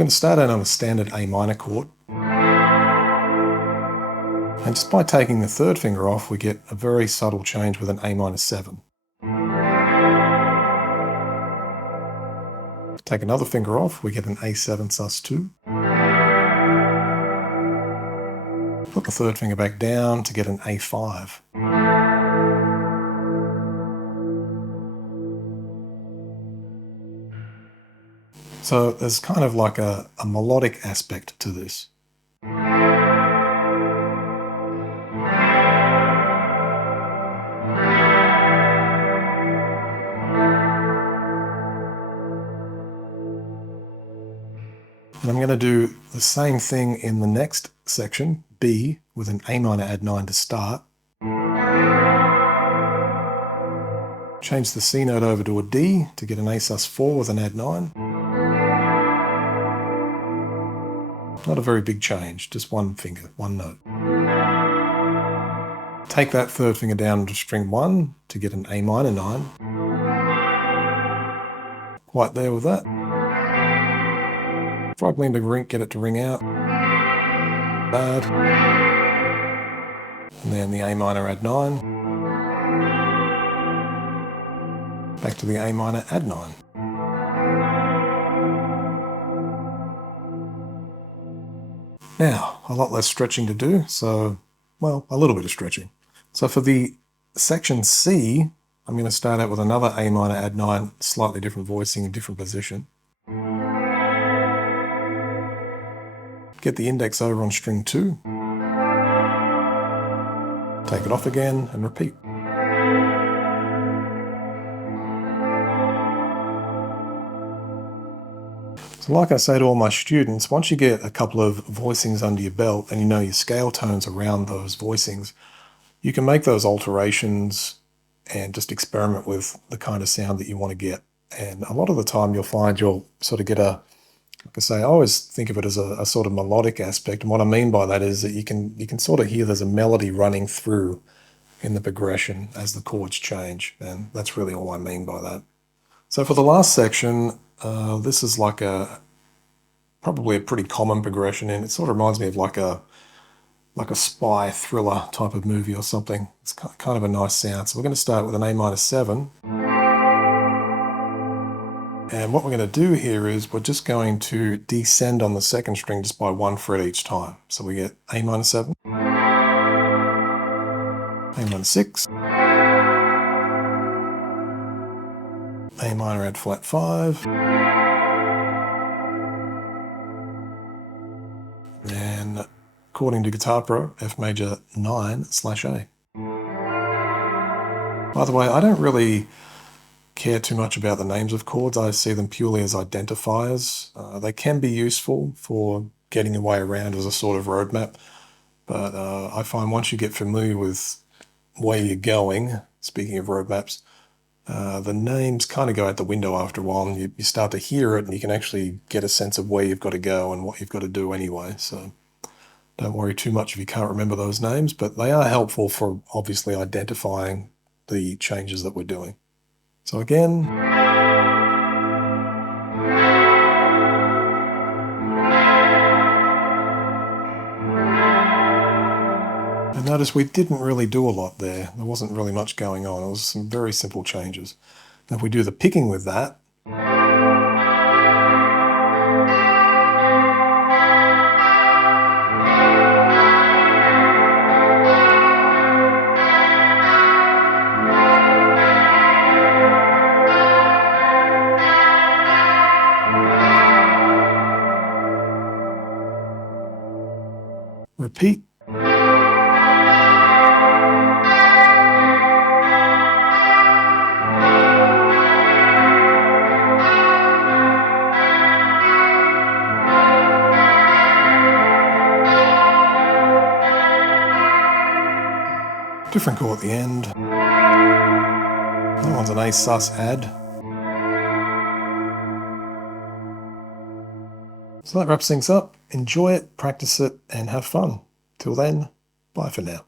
going to start out on a standard A minor chord. And just by taking the third finger off, we get a very subtle change with an A minor 7. Take another finger off, we get an A7 sus2. Put the third finger back down to get an A5. So there's kind of like a melodic aspect to this. And I'm going to do the same thing in the next section, B, with an A minor add 9 to start. Change the C note over to a D to get an A sus4 with an add 9. Not a very big change, just one finger, one note. Take that third finger down to string 1 to get an A minor 9. Quite there with that. Struggling to get it to ring out. Bad. And then the A minor add 9. Back to the A minor add 9. Now, a lot less stretching to do, so, well, a little bit of stretching. So for the section C, I'm going to start out with another A minor add 9, slightly different voicing, different position. Get the index over on string 2. Take it off again and repeat. So like I say to all my students, once you get a couple of voicings under your belt and you know your scale tones around those voicings, you can make those alterations and just experiment with the kind of sound that you want to get. And a lot of the time you'll find you'll sort of get a, like I say, I always think of it as a sort of melodic aspect. And what I mean by that is that you can sort of hear there's a melody running through in the progression as the chords change. And that's really all I mean by that. So for the last section, this is like probably a pretty common progression, and it sort of reminds me of like a spy thriller type of movie or something. It's kind of a nice sound. So we're going to start with an A minor 7. And what we're going to do here is we're just going to descend on the second string just by 1 fret each time. So we get A minor 7, A minor 6, A minor add flat 5, and according to Guitar Pro, F major 9/A. By the way, I don't really care too much about the names of chords. I see them purely as identifiers. They can be useful for getting your way around as a sort of roadmap, but I find once you get familiar with where you're going, speaking of roadmaps, the names kind of go out the window after a while, and you start to hear it and you can actually get a sense of where you've got to go and what you've got to do anyway. So don't worry too much if you can't remember those names, but they are helpful for obviously identifying the changes that we're doing. So again, and notice we didn't really do a lot there. There wasn't really much going on. It was some very simple changes. Now if we do the picking with that, repeat. Different chord at the end. That one's an A sus add. So that wraps things up. Enjoy it, practice it, and have fun. Till then, bye for now.